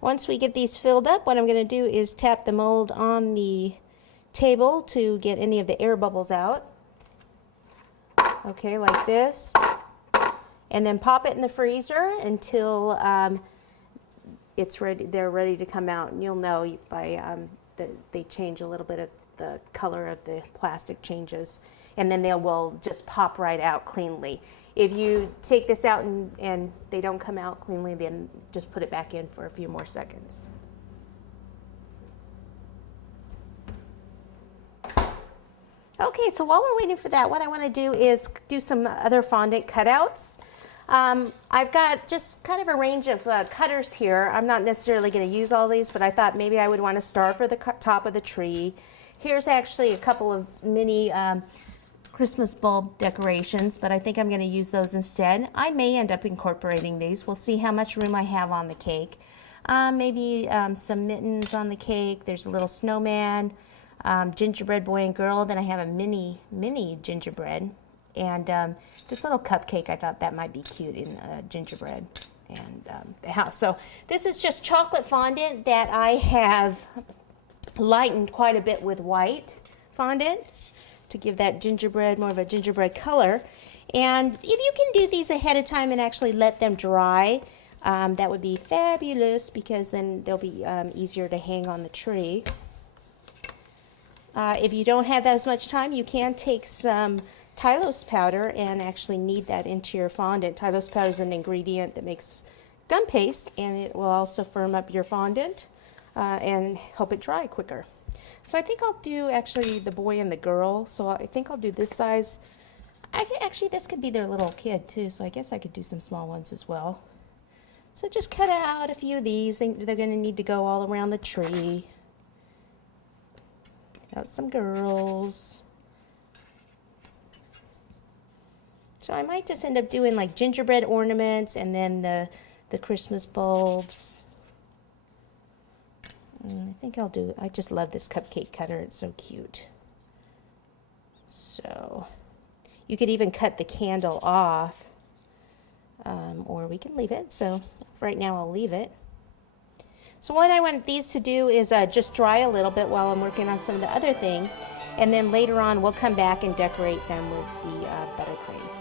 Once we get these filled up, what I'm going to do is tap the mold on the table to get any of the air bubbles out. Okay, like this. And then pop it in the freezer until it's ready. They're ready to come out, and you'll know by they change a little bit of the color of the plastic changes, and then they will just pop right out cleanly. If you take this out and they don't come out cleanly, then just put it back in for a few more seconds. Okay, so while we're waiting for that, what I want to do is do some other fondant cutouts. I've got just kind of a range of cutters here. I'm not necessarily going to use all these, but I thought maybe I would want to start for the top of the tree. Here's actually a couple of mini Christmas bulb decorations, but I think I'm going to use those instead. I may end up incorporating these. We'll see how much room I have on the cake. Maybe some mittens on the cake. There's a little snowman, gingerbread boy and girl. Then I have a mini gingerbread. And this little cupcake, I thought that might be cute in gingerbread and the house. So this is just chocolate fondant that I have lightened quite a bit with white fondant to give that gingerbread more of a gingerbread color. And if you can do these ahead of time and actually let them dry, that would be fabulous, because then they'll be easier to hang on the tree. If you don't have as much time, you can take some Tylose powder and actually knead that into your fondant. Tylose powder is an ingredient that makes gum paste, and it will also firm up your fondant and help it dry quicker. So I think I'll do actually the boy and the girl. So I think I'll do this size. Actually, this could be their little kid too, so I guess I could do some small ones as well. So just cut out a few of these. They're going to need to go all around the tree. Cut out some girls. So I might just end up doing like gingerbread ornaments and then the Christmas bulbs. And I think I just love this cupcake cutter. It's so cute. So you could even cut the candle off, or we can leave it. So right now I'll leave it. So what I want these to do is just dry a little bit while I'm working on some of the other things. And then later on we'll come back and decorate them with the buttercream.